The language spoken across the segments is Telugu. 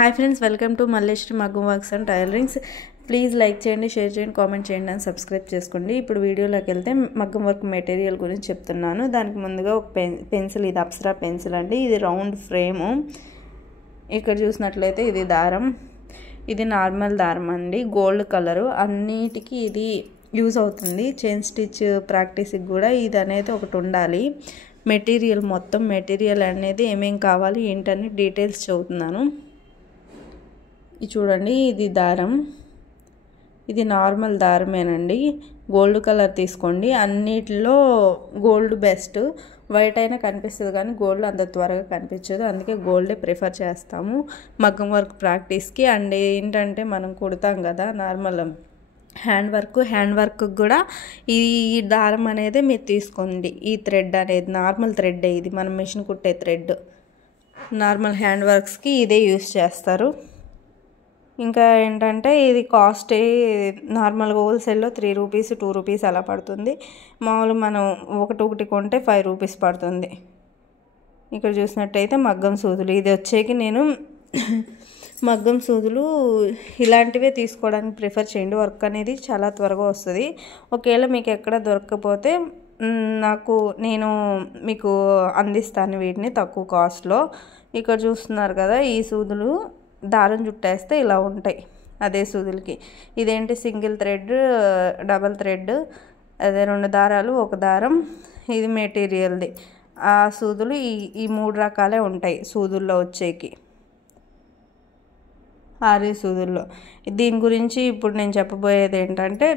Hi friends, welcome to Malleswari Maggam works and tailorings. Please like చేయండి, షేర్ చేయండి, కామెంట్ చేయండి అని సబ్స్క్రైబ్ చేసుకోండి. ఇప్పుడు వీడియోలోకి వెళ్తే మగ్గం వర్క్ మెటీరియల్ గురించి చెప్తున్నాను. దానికి ముందుగా ఒక పెన్సిల్, ఇది అప్సరా పెన్సిల్ అండి. ఇది రౌండ్ ఫ్రేము. ఇక్కడ చూసినట్లయితే ఇది దారం, ఇది నార్మల్ దారం అండి, గోల్డ్ కలరు. అన్నిటికీ ఇది యూజ్ అవుతుంది. చైన్ స్టిచ్ ప్రాక్టీస్కి కూడా ఇది అనేది ఒకటి ఉండాలి. మెటీరియల్, మొత్తం మెటీరియల్ అనేది ఏమేం కావాలి ఏంటని డీటెయిల్స్ చదువుతున్నాను. ఇది చూడండి, ఇది దారం, ఇది నార్మల్ దారమేనండి. గోల్డ్ కలర్ తీసుకోండి. అన్నిటిలో గోల్డ్ బెస్ట్. వైట్ అయినా కనిపిస్తుంది కానీ గోల్డ్ అంత త్వరగా కనిపించదు, అందుకే గోల్డే ప్రిఫర్ చేస్తాము మగ్గం వర్క్ ప్రాక్టీస్కి. అండ్ ఏంటంటే మనం కుడతాం కదా నార్మల్ హ్యాండ్ వర్క్ కూడా ఈ దారం అనేది మీరు తీసుకోండి. ఈ థ్రెడ్ అనేది నార్మల్ థ్రెడ్, ఇది మనం మిషన్ కుట్టే థ్రెడ్. నార్మల్ హ్యాండ్ వర్క్స్కి ఇదే యూస్ చేస్తారు. ఇంకా ఏంటంటే ఇది కాస్ట్ నార్మల్గా హోల్సేల్లో 3 రూపీస్ 2 రూపీస్ అలా పడుతుంది. మామూలు మనం ఒకటి కొంటే 5 రూపీస్ పడుతుంది. ఇక్కడ చూసినట్టయితే మగ్గం సూదులు, ఇది వచ్చేకి నేను మగ్గం సూదులు ఇలాంటివే తీసుకోవడానికి ప్రిఫర్ చేయండి. వర్క్ అనేది చాలా త్వరగా వస్తుంది. ఒకవేళ మీకు ఎక్కడ దొరకకపోతే నేను మీకు అందిస్తాను వీటిని తక్కువ కాస్ట్లో. ఇక్కడ చూస్తున్నారు కదా, ఈ సూదులు దారం చుట్టేస్తే ఇలా ఉంటాయి అదే సూదులకి. ఇదేంటి సింగిల్ థ్రెడ్, డబల్ థ్రెడ్, అదే 2 దారాలు 1 దారం. ఇది మెటీరియల్ది. ఆ సూదులు ఈ 3 రకాలే ఉంటాయి సూదుల్లో వచ్చేకి, 6 సూదుల్లో. దీని గురించి ఇప్పుడు నేను చెప్పబోయేది ఏంటంటే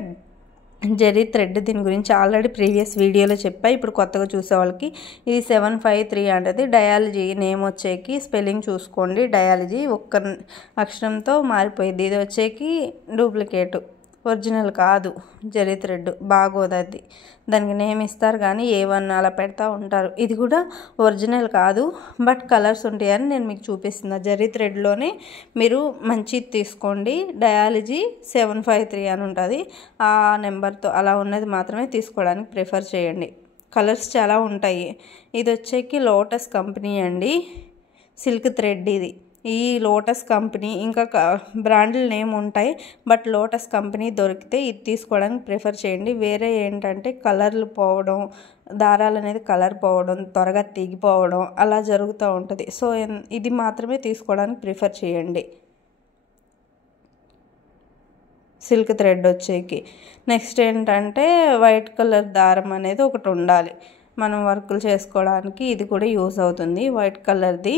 జరీ థ్రెడ్. దీని గురించి ఆల్రెడీ ప్రీవియస్ వీడియోలో చెప్పా. ఇప్పుడు కొత్తగా చూసే వాళ్ళకి ఇది 753 అంటది. డయాలజీ నేమ్ వచ్చేకి స్పెల్లింగ్ చూసుకోండి. డయాలజీ ఒక్క అక్షరంతో మారిపోయింది. ఇది వచ్చేకి డూప్లికేట్, ఒరిజినల్ కాదు. జరీ థ్రెడ్ బాగోదు, అది దానికి నేమ్ ఇస్తారు కానీ A1 అలా పెడతా ఉంటారు. ఇది కూడా ఒరిజినల్ కాదు, బట్ కలర్స్ ఉంటాయని నేను మీకు చూపిస్తున్నా. జరీ థ్రెడ్లోనే మీరు మంచిది తీసుకోండి. డయాలజీ 753 అని ఉంటుంది. ఆ నెంబర్తో అలా ఉన్నది మాత్రమే తీసుకోవడానికి ప్రిఫర్ చేయండి. కలర్స్ చాలా ఉంటాయి. ఇది వచ్చేకి లోటస్ కంపెనీ అండి, సిల్క్ థ్రెడ్ ఇది. ఈ లోటస్ కంపెనీ ఇంకా బ్రాండ్ల నేమ్ ఉంటాయి, బట్ లోటస్ కంపెనీ దొరికితే ఇది తీసుకోవడానికి ప్రిఫర్ చేయండి. వేరే ఏంటంటే కలర్లు పోవడం, దారాలు అనేది కలర్ పోవడం, త్వరగా తెగిపోవడం అలా జరుగుతూ ఉంటుంది. సో ఇది మాత్రమే తీసుకోవడానికి ప్రిఫర్ చేయండి, సిల్క్ థ్రెడ్ వచ్చేకి. నెక్స్ట్ ఏంటంటే వైట్ కలర్ దారం అనేది ఒకటి ఉండాలి మనం వర్కులు చేసుకోవడానికి. ఇది కూడా యూజ్ అవుతుంది వైట్ కలర్ది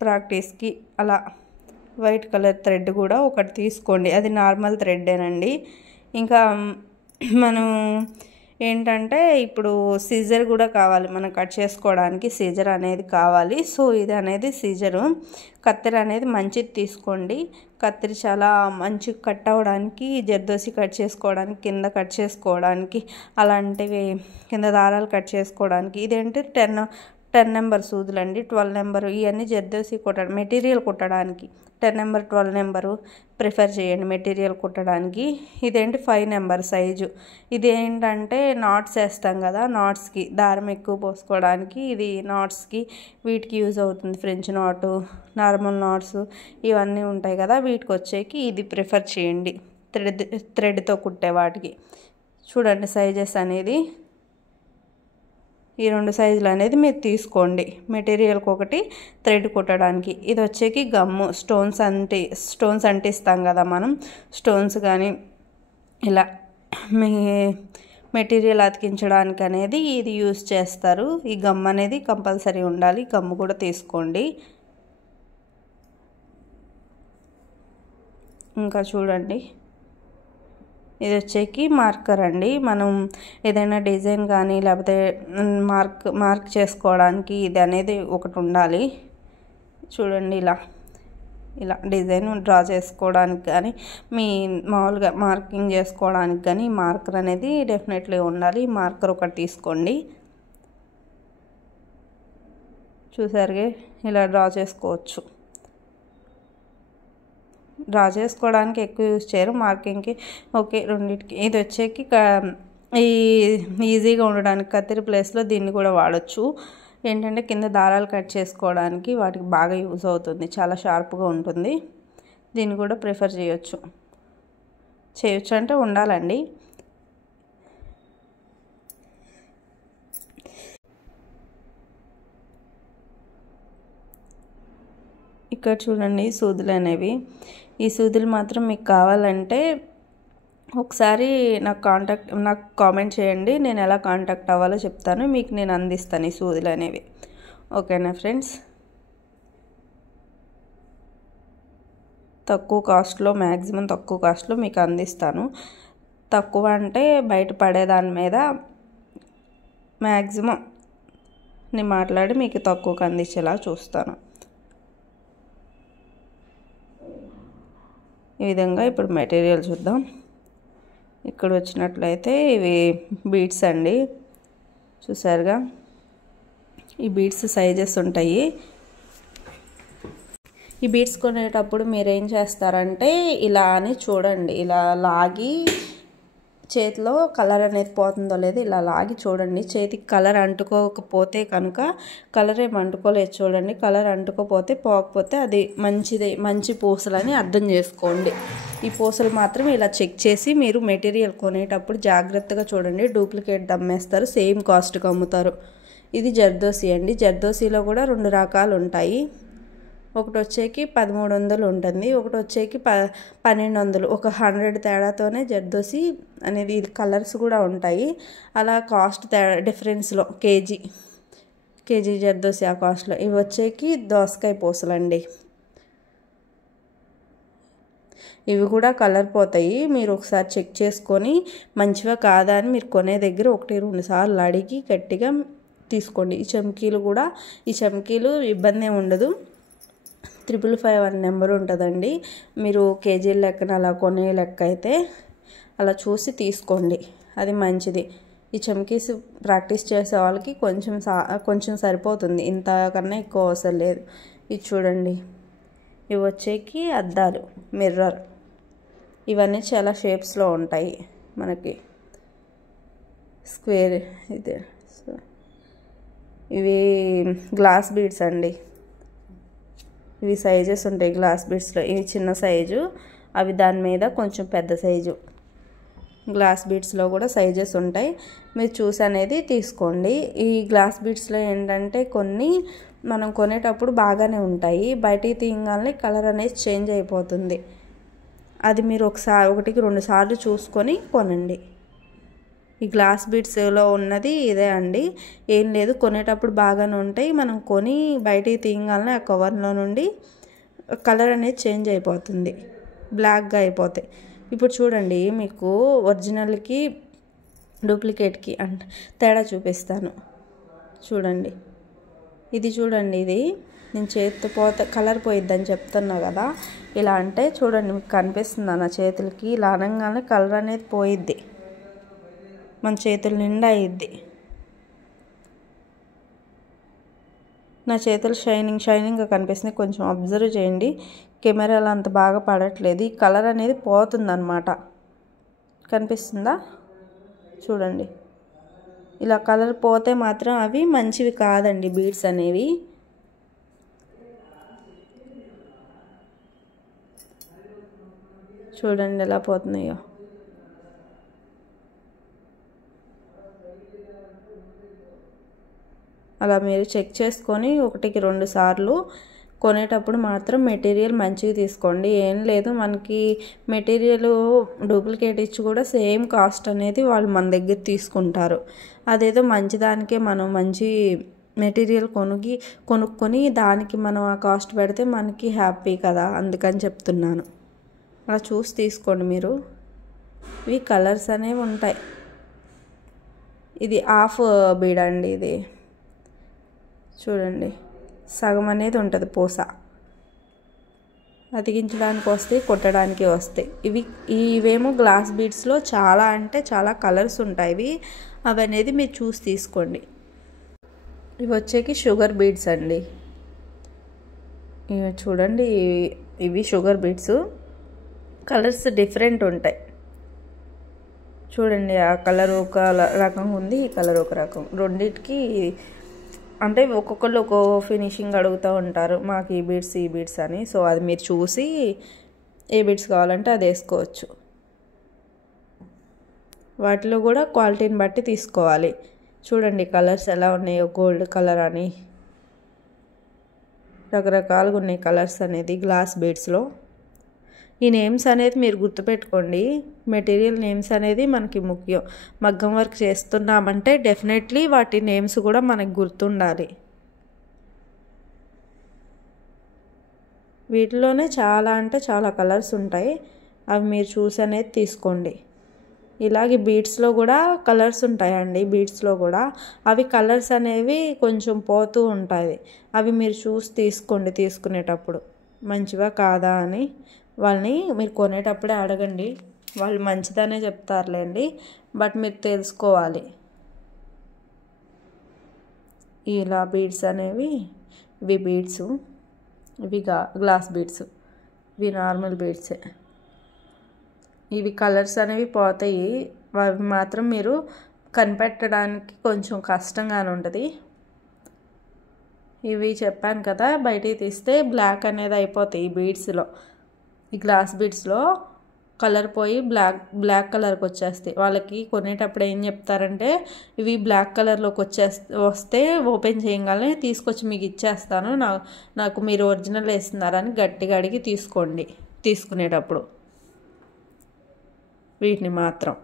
ప్రాక్టీస్కి. అలా వైట్ కలర్ థ్రెడ్ కూడా ఒకటి తీసుకోండి, అది నార్మల్ థ్రెడ్డేనండి. ఇంకా మనం ఏంటంటే ఇప్పుడు సీజర్ కూడా కావాలి, మనం కట్ చేసుకోవడానికి సీజర్ అనేది కావాలి. సో ఇది అనేది సీజరు. కత్తెర అనేది మంచిది తీసుకోండి. కత్తెర చాలా మంచి కట్ అవ్వడానికి, జర్దోసి కట్ చేసుకోవడానికి, కింద కట్ చేసుకోవడానికి, అలాంటివి కింద దారాలు కట్ చేసుకోవడానికి. ఇదేంటి 10 నెంబర్ సూదులు అండి, 12 నెంబరు. ఇవన్నీ జర్దోసి మెటీరియల్ కుట్టడానికి 10 నెంబర్ 12 నెంబరు ప్రిఫర్ చేయండి మెటీరియల్ కుట్టడానికి. ఇదేంటి 5 నెంబర్ సైజు. ఇదేంటంటే నాట్స్ వేస్తాం కదా, నాట్స్కి దారం ఎక్కువ పోసుకోవడానికి, ఇది నాట్స్కి వీటికి యూజ్ అవుతుంది. ఫ్రెంచ్ నాటు, నార్మల్ నాట్స్ ఇవన్నీ ఉంటాయి కదా, వీటికి వచ్చేకి ఇది ప్రిఫర్ చేయండి థ్రెడ్తో కుట్టే వాటికి. చూడండి సైజెస్ అనేది, ఈ 2 సైజులు అనేది మీరు తీసుకోండి మెటీరియల్కి ఒకటి, థ్రెడ్ కుట్టడానికి. ఇది వచ్చేకి గమ్ము, స్టోన్స్ అంటిస్తాం కదా మనం, స్టోన్స్ కానీ ఇలా మీ మెటీరియల్ అతికించడానికి అనేది ఇది యూజ్ చేస్తారు. ఈ గమ్ అనేది కంపల్సరీ ఉండాలి, గమ్ము కూడా తీసుకోండి. ఇంకా చూడండి, ఇది వచ్చేకి మార్కర్ అండి. మనం ఏదైనా డిజైన్ కానీ లేకపోతే మార్క్ చేసుకోవడానికి ఇది అనేది ఒకటి ఉండాలి. చూడండి, ఇలా డిజైన్ డ్రా చేసుకోవడానికి కానీ మీ మామూలుగా మార్కింగ్ చేసుకోవడానికి కానీ మార్కర్ అనేది డెఫినెట్లీ ఉండాలి. మార్కర్ ఒకటి తీసుకోండి. చూసారుగా, ఇలా డ్రా చేసుకోవచ్చు. డ్రా చేసుకోవడానికి ఎక్కువ యూజ్ చేయరు, మార్కింగ్కి ఓకే రెండింటికి. ఇది వచ్చేకి ఈజీగా ఉండడానికి కత్తిరి ప్లేస్లో దీన్ని కూడా వాడచ్చు. ఏంటంటే కింద దారాలు కట్ చేసుకోవడానికి వాటికి బాగా యూజ్ అవుతుంది, చాలా షార్ప్గా ఉంటుంది. దీన్ని కూడా ప్రిఫర్ చేయొచ్చు అంటే ఉండాలండి. ఇక్కడ చూడండి సూదులు అనేవి. ఈ సూదులు మాత్రం మీకు కావాలంటే ఒకసారి నాకు కామెంట్ చేయండి, నేను ఎలా కాంటాక్ట్ అవ్వాలో చెప్తాను, మీకు నేను అందిస్తాను ఈ సూదులు అనేవి. ఓకేనా ఫ్రెండ్స్? తక్కువ కాస్ట్లో, మ్యాక్సిమం తక్కువ కాస్ట్లో మీకు అందిస్తాను. తక్కువ అంటే బయట పడేదాని మీద మ్యాక్సిమం నేను మాట్లాడి మీకు తక్కువకు అందించేలా చూస్తాను. ఈ విధంగా ఇప్పుడు మెటీరియల్ చూద్దాం. ఇక్కడ వచ్చినట్లయితే ఇవి బీడ్స్ అండి, చూసారుగా. ఈ బీడ్స్ సైజెస్ ఉంటాయి. ఈ బీడ్స్ కొనేటప్పుడు మీరు ఏం చేస్తారంటే ఇలా అని చూడండి, ఇలా లాగి చేతిలో కలర్ అనేది పోతుందో లేదో ఇలా లాగి చూడండి. చేతికి కలర్ అంటుకోకపోతే కనుక, కలర్ ఏమి అంటుకోలేదు చూడండి, కలర్ అంటుకోపోతే పోకపోతే అది మంచి పూసలని అర్థం చేసుకోండి. ఈ పూసలు మాత్రం ఇలా చెక్ చేసి మీరు మెటీరియల్ కొనేటప్పుడు జాగ్రత్తగా చూడండి. డూప్లికేట్ అమ్మేస్తారు, సేమ్ కాస్ట్కి అమ్ముతారు. ఇది జర్దోసి అండి. జర్దోసిలో కూడా 2 రకాలు ఉంటాయి. ఒకటి వచ్చేకి 1300 ఉంటుంది, ఒకటి వచ్చేకి 1200. ఒక 100 తేడాతోనే జర్దోసి అనేది, ఇది కలర్స్ కూడా ఉంటాయి. అలా కాస్ట్ డిఫరెన్స్లో కేజీ జర్దోసి ఆ కాస్ట్లో. ఇవి వచ్చేకి దోసకాయ పూసలండి. ఇవి కూడా కలర్ పోతాయి. మీరు ఒకసారి చెక్ చేసుకొని మంచివా కాదా అని మీరు కొనే దగ్గర 1-2 సార్లు అడిగి గట్టిగా తీసుకోండి. ఈ చమ్కీలు ఇబ్బంది ఏమి ఉండదు. 555 అనే నెంబర్ ఉంటుందండి. మీరు కేజీల లెక్కన అలా కొనే లెక్క అయితే అలా చూసి తీసుకోండి, అది మంచిది. ఈ చమ్కీస్ ప్రాక్టీస్ చేసే వాళ్ళకి కొంచెం సరిపోతుంది, ఇంతకన్నా ఎక్కువ అవసరం లేదు. ఇది చూడండి, ఇవి వచ్చేకి అద్దాలు, మిర్రర్. ఇవన్నీ చాలా షేప్స్లో ఉంటాయి మనకి. స్క్వేర్ ఇది. ఇవి గ్లాస్ బీడ్స్ అండి. ఇవి సైజెస్ ఉంటాయి గ్లాస్ బీడ్స్లో. ఇవి చిన్న సైజు, అవి దాని మీద కొంచెం పెద్ద సైజు. గ్లాస్ బీడ్స్లో కూడా సైజెస్ ఉంటాయి, మీరు చూసి అనేది తీసుకోండి. ఈ గ్లాస్ బీడ్స్లో ఏంటంటే కొన్ని మనం కొనేటప్పుడు బాగానే ఉంటాయి, బయటికి తీయగానే కలర్ అనేది చేంజ్ అయిపోతుంది. అది మీరు 1-2 సార్లు చూసుకొని కొనండి. ఈ గ్లాస్ బీడ్స్లో ఉన్నది ఇదే అండి. ఏం లేదు, కొనేటప్పుడు బాగానే ఉంటాయి, మనం కొని బయటికి తీయగానే ఆ కవర్లో నుండి కలర్ అనేది చేంజ్ అయిపోతుంది, బ్లాక్గా అయిపోతాయి. ఇప్పుడు చూడండి, మీకు ఒరిజినల్కి డూప్లికేట్కి తేడా చూపిస్తాను. చూడండి, ఇది చూడండి, ఇది నేను చేతితో కలర్ పోయిద్దని చెప్తున్నా కదా. ఇలా అంటే చూడండి, మీకు కనిపిస్తుందా నా చేతులకి? ఇలా అనగానే కలర్ అనేది పోయిద్ది, మన చేతుల నిండా అయ్యిద్ది. నా చేతులు షైనింగ్గా కనిపిస్తుంది, కొంచెం అబ్జర్వ్ చేయండి. కెమెరాలో అంత బాగా పడట్లేదు, ఈ కలర్ అనేది పోతుందన్నమాట. కనిపిస్తుందా? చూడండి, ఇలా కలర్ పోతే మాత్రం అవి మంచివి కాదండి బీడ్స్ అనేవి. చూడండి ఎలా పోతున్నాయో. అలా మీరు చెక్ చేసుకొని 1-2 సార్లు కొనేటప్పుడు మాత్రం మెటీరియల్ మంచిగా తీసుకోండి. ఏం లేదు, మనకి మెటీరియల్ డూప్లికేట్ ఇచ్చి కూడా సేమ్ కాస్ట్ అనేది వాళ్ళు మన దగ్గర తీసుకుంటారు. అదేదో మంచిదానికే మనం మంచి మెటీరియల్ కొనుక్కొని దానికి మనం ఆ కాస్ట్ పెడితే మనకి హ్యాపీ కదా, అందుకని చెప్తున్నాను. అలా చూసి తీసుకోండి మీరు. ఇవి కలర్స్ అనేవి ఉంటాయి. ఇది హాఫ్ బీడ్ అండి. ఇది చూడండి, సగం అనేది ఉంటుంది పూస. అతికించడానికి వస్తాయి, కొట్టడానికి వస్తాయి. ఇవేమో గ్లాస్ బీడ్స్లో చాలా అంటే చాలా కలర్స్ ఉంటాయి. అవి అనేది మీరు చూసి తీసుకోండి. ఇవి వచ్చేకి షుగర్ బీడ్స్ అండి. ఇవి చూడండి, ఇవి షుగర్ బీడ్స్. కలర్స్ డిఫరెంట్ ఉంటాయి. చూడండి, ఆ కలర్ ఒక రకం ఉంది, ఈ కలర్ ఒక రకం. రెండింటికి అంటే ఒక్కొక్కళ్ళు ఒక్కో ఫినిషింగ్ అడుగుతూ ఉంటారు, మాకు ఈ బీడ్స్ అని. సో అది మీరు చూసి ఏ బీడ్స్ కావాలంటే అది వేసుకోవచ్చు. వాటిలో కూడా క్వాలిటీని బట్టి తీసుకోవాలి. చూడండి కలర్స్ ఎలా ఉన్నాయో, గోల్డ్ కలర్ అని రకరకాలుగా ఉన్నాయి కలర్స్ అనేది గ్లాస్ బీడ్స్లో. ఈ నేమ్స్ అనేది మీరు గుర్తుపెట్టుకోండి. మెటీరియల్ నేమ్స్ అనేది మనకి ముఖ్యం. మగ్గం వర్క్ చేస్తున్నామంటే డెఫినెట్లీ వాటి నేమ్స్ కూడా మనకు గుర్తుండాలి. వీటిలోనే చాలా అంటే చాలా కలర్స్ ఉంటాయి, అవి మీరు చూసి అనేది తీసుకోండి. ఇలాగే బీడ్స్లో కూడా కలర్స్ ఉంటాయండి. బీడ్స్లో కూడా అవి కలర్స్ అనేవి కొంచెం పోతూ ఉంటాయి. అవి మీరు చూసి తీసుకోండి తీసుకునేటప్పుడు, మంచివా కాదా అని. వాళ్ళని మీరు కొనేటప్పుడే అడగండి, వాళ్ళు మంచిదనే చెప్తారులేండి, బట్ మీరు తెలుసుకోవాలి. ఇలా బీడ్స్ అనేవి, ఇవి బీడ్స్, ఇవి గ్లాస్ బీడ్స్, ఇవి నార్మల్ బీడ్సే. ఇవి కలర్స్ అనేవి పోతాయి, అవి మాత్రం మీరు కనిపెట్టడానికి కొంచెం కష్టంగానే ఉంటుంది. ఇవి చెప్పాను కదా, బయటికి తీస్తే బ్లాక్ అనేది అయిపోతాయి ఈ బీడ్స్లో. ఈ గ్లాస్ బీడ్స్లో కలర్ పోయి బ్లాక్ కలర్కి వచ్చేస్తాయి. వాళ్ళకి కొనేటప్పుడు ఏం చెప్తారంటే, ఇవి బ్లాక్ కలర్లోకి వస్తే ఓపెన్ చేయగానే తీసుకొచ్చి మీకు ఇచ్చేస్తాను, నాకు మీరు ఒరిజినల్ వేస్తున్నారని గట్టిగా అడిగి తీసుకోండి తీసుకునేటప్పుడు. వీటిని మాత్రం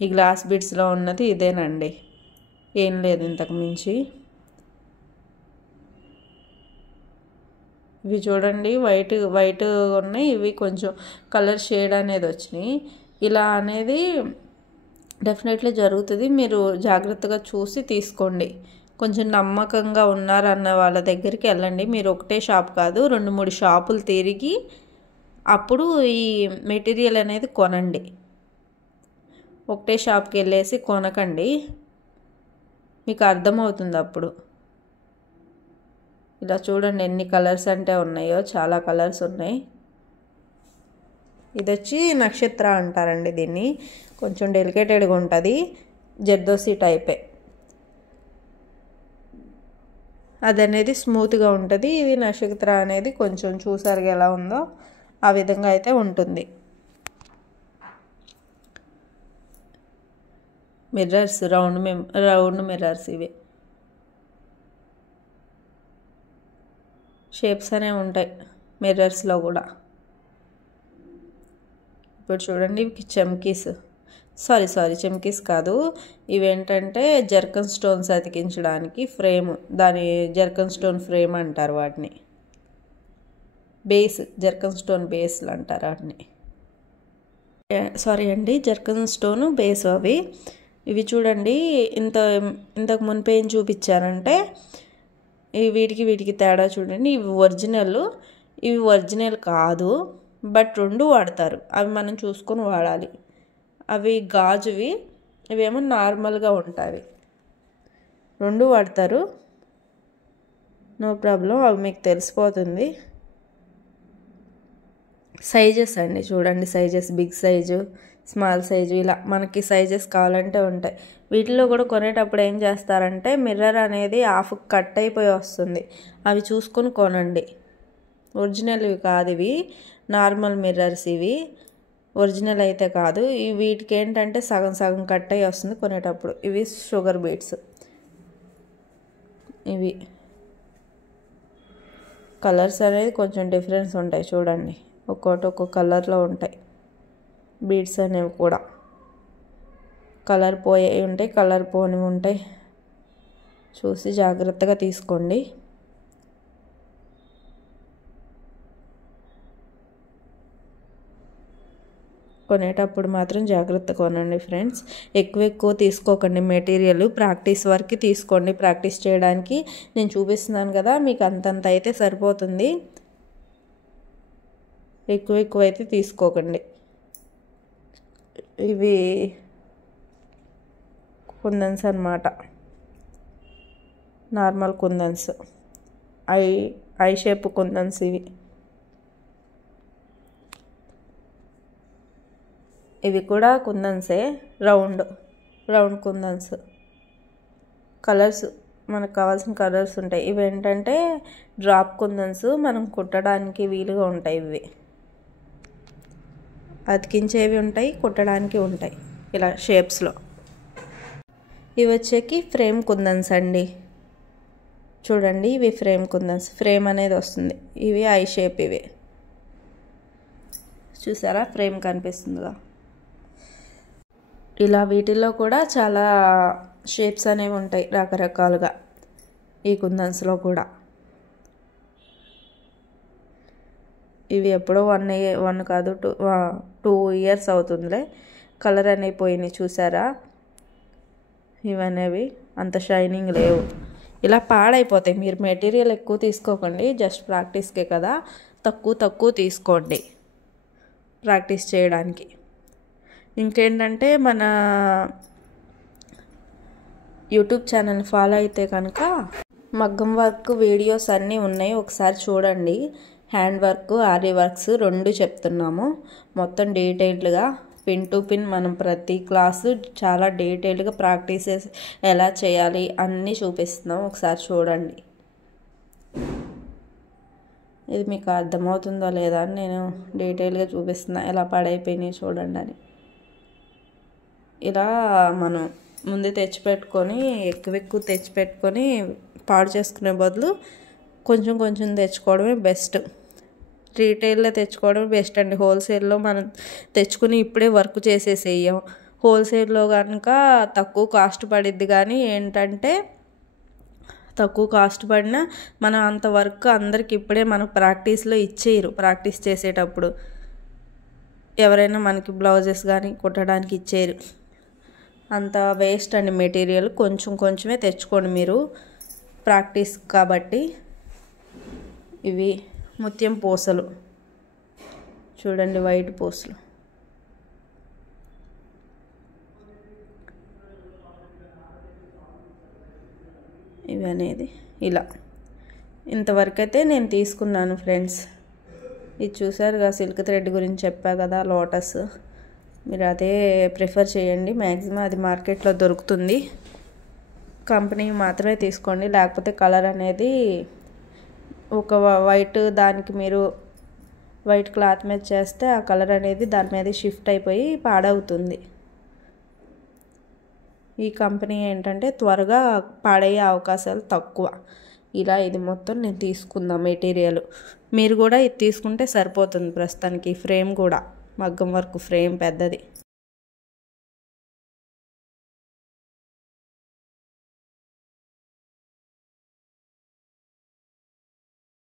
ఈ గ్లాస్ బీడ్స్లో ఉన్నది ఇదేనండి, ఏం లేదు ఇంతకు మించి. ఇవి చూడండి వైట్ ఉన్నాయి, ఇవి కొంచెం కలర్ షేడ్ అనేది వచ్చినాయి. ఇలా అనేది డెఫినెట్లీ జరుగుతుంది, మీరు జాగ్రత్తగా చూసి తీసుకోండి. కొంచెం నమ్మకంగా ఉన్నారన్న వాళ్ళ దగ్గరికి వెళ్ళండి. మీరు ఒకటే షాప్ కాదు, 2-3 షాపులు తిరిగి అప్పుడు ఈ మెటీరియల్ అనేది కొనండి. ఒకటే షాప్కి వెళ్ళేసి కొనకండి, మీకు అర్థమవుతుంది అప్పుడు. ఇలా చూడండి ఎన్ని కలర్స్ అంటే ఉన్నాయో, చాలా కలర్స్ ఉన్నాయి. ఇది వచ్చి నక్షత్ర అంటారండి దీన్ని, కొంచెం డెలికేటెడ్గా ఉంటుంది, జర్దోసి టైపే. అది అనేది స్మూత్గా ఉంటుంది, ఇది నక్షత్ర అనేది కొంచెం చూసారు ఎలా ఉందో ఆ విధంగా అయితే ఉంటుంది. మిర్రర్స్, రౌండ్ మిర్రర్స్, ఇవి షేప్స్ అనేవి ఉంటాయి మిర్రర్స్లో కూడా. ఇప్పుడు చూడండి ఇవి చమ్కీస్, సారీ చమ్కీస్ కాదు, ఇవేంటంటే జర్కన్ స్టోన్స్ అతికించడానికి ఫ్రేమ్, దాని జర్కన్ స్టోన్ ఫ్రేమ్ అంటారు వాటిని. బేస్, జర్కన్ స్టోన్ బేస్లు అంటారు వాటిని. సారీ అండి, జర్కన్ స్టోన్ బేస్ అవి. ఇవి చూడండి ఇంతకు మునిపే ఏం చూపించారంటే, వీటికి తేడా చూడండి. ఇవి ఒరిజినల్ కాదు, బట్ 2 వాడతారు, అవి మనం చూసుకొని వాడాలి. అవి గాజువి, ఇవేమో నార్మల్గా ఉంటాయి. 2 వాడతారు, నో ప్రాబ్లం, అవి మీకు తెలిసిపోతుంది. సైజెస్ అండి చూడండి, sizes big size, small size, ఇలా మనకి సైజెస్ కావాలంటే ఉంటాయి. వీటిలో కూడా కొనేటప్పుడు ఏం చేస్తారంటే, మిర్రర్ అనేది హాఫ్ కట్ అయిపోయి వస్తుంది, అవి చూసుకొని కొనండి. ఒరిజినల్ ఇవి కాదు, ఇవి నార్మల్ మిర్రర్స్, ఇవి ఒరిజినల్ అయితే కాదు. వీటికి ఏంటంటే సగం కట్ అయ్యి వస్తుంది కొనేటప్పుడు. ఇవి షుగర్ బీడ్స్, ఇవి కలర్స్ అనేది కొంచెం డిఫరెన్స్ ఉంటాయి చూడండి, ఒక్కొక్క కలర్లో ఉంటాయి బీడ్స్ అనేవి కూడా. కలర్ పోయే ఉంటాయి, కలర్ పోనివి ఉంటాయి, చూసి జాగ్రత్తగా తీసుకోండి. కొనేటప్పుడు మాత్రం జాగ్రత్త కొనండి ఫ్రెండ్స్. ఎక్కువ తీసుకోకండి మెటీరియల్, ప్రాక్టీస్ వరకు తీసుకోండి. ప్రాక్టీస్ చేయడానికి నేను చూపిస్తున్నాను కదా, మీకు అంతంత అయితే సరిపోతుంది, ఎక్కువ అయితే తీసుకోకండి. ఇవి కుందన్స్ అన్నమాట, నార్మల్ కుందన్స్, ఐ షేప్ కుందన్స్. ఇవి కూడా కుందన్సే, రౌండ్ కుందన్స్. కలర్స్ మనకు కావాల్సిన కలర్స్ ఉంటాయి. ఇవి ఏంటంటే డ్రాప్ కుందన్స్, మనం కుట్టడానికి వీలుగా ఉంటాయి. ఇవి అతికించేవి ఉంటాయి, కుట్టడానికి ఉంటాయి ఇలా షేప్స్లో. ఇవి వచ్చేకి ఫ్రేమ్ కుందన్స్ అండి. చూడండి, ఇవి ఫ్రేమ్ కుందన్స్, ఫ్రేమ్ అనేది వస్తుంది. ఇవి ఐ షేప్. ఇవి చూసారా, ఫ్రేమ్ కనిపిస్తుందిగా. ఇలా వీటిల్లో కూడా చాలా షేప్స్ అనేవి ఉంటాయి రకరకాలుగా, ఈ కుందన్స్లో కూడా. ఇవి ఎప్పుడో 1 కాదు 2 ఇయర్స్ అవుతుందిలే, కలర్ అనేవి పోయినాయి. చూసారా, ఇవనేవి అంత షైనింగ్ లేవు, ఇలా పాడైపోతాయి. మీరు మెటీరియల్ ఎక్కువ తీసుకోకండి, జస్ట్ ప్రాక్టీస్కే కదా, తక్కువ తీసుకోండి ప్రాక్టీస్ చేయడానికి. ఇంకేంటంటే మన యూట్యూబ్ ఛానల్ ఫాలో అయితే కనుక మగ్గం వర్క్ వీడియోస్ అన్నీ ఉన్నాయి, ఒకసారి చూడండి. హ్యాండ్ వర్క్, ఆరి వర్క్స్ 2 చెప్తున్నాము మొత్తం డీటెయిల్డ్గా, పిన్ టు పిన్. మనం ప్రతి క్లాసు చాలా డీటెయిల్డ్గా ప్రాక్టీసెస్ ఎలా చేయాలి అన్నీ చూపిస్తున్నాం, ఒకసారి చూడండి. ఇది మీకు అర్థమవుతుందో లేదా అని నేను డీటెయిల్గా చూపిస్తున్నా, ఎలా పాడైపోయినాయి చూడండి అని. ఇలా మనం ముందు తెచ్చిపెట్టుకొని ఎక్కువ తెచ్చిపెట్టుకొని పాడు చేసుకునే బదులు కొంచెం తెచ్చుకోవడమే బెస్ట్. రీటైల్లో తెచ్చుకోవడం బెస్ట్ అండి. హోల్సేల్లో మనం తెచ్చుకుని ఇప్పుడే వర్క్ చేసేసేయం. హోల్సేల్లో కనుక తక్కువ కాస్ట్ పడిద్ది, కానీ ఏంటంటే తక్కువ కాస్ట్ పడినా మనం అంత వర్క్ అందరికి ఇప్పుడే మనం ప్రాక్టీస్లో ఇచ్చేయరు. ప్రాక్టీస్ చేసేటప్పుడు ఎవరైనా మనకి బ్లౌజెస్ కానీ కుట్టడానికి ఇచ్చేయరు, అంత వేస్ట్ అండి మెటీరియల్. కొంచెమే తెచ్చుకోండి మీరు ప్రాక్టీస్ కాబట్టి. ఇవి ముత్యం పూసలు చూడండి, వైట్ పూసలు. ఇవి అనేది ఇలా ఇంతవరకు అయితే నేను తీసుకున్నాను ఫ్రెండ్స్. ఇది చూసారుగా, సిల్క్ థ్రెడ్ గురించి చెప్పా కదా, లోటస్. మీరు అదే ప్రిఫర్ చేయండి, మ్యాక్సిమం అది మార్కెట్లో దొరుకుతుంది. కంపెనీ మాత్రమే తీసుకోండి, లేకపోతే కలర్ అనేది ఒక వైట్ దానికి మీరు వైట్ క్లాత్ మీద చేస్తే ఆ కలర్ అనేది దాని మీద షిఫ్ట్ అయిపోయి పాడవుతుంది. ఈ కంపెనీ ఏంటంటే త్వరగా పాడయ్యే అవకాశాలు తక్కువ. ఇలా ఇది మొత్తం నేను తీసుకుందా మెటీరియల్. మీరు కూడా ఇది తీసుకుంటే సరిపోతుంది ప్రస్తుతానికి. ఫ్రేమ్ కూడా మగ్గం వర్క్ ఫ్రేమ్ పెద్దది.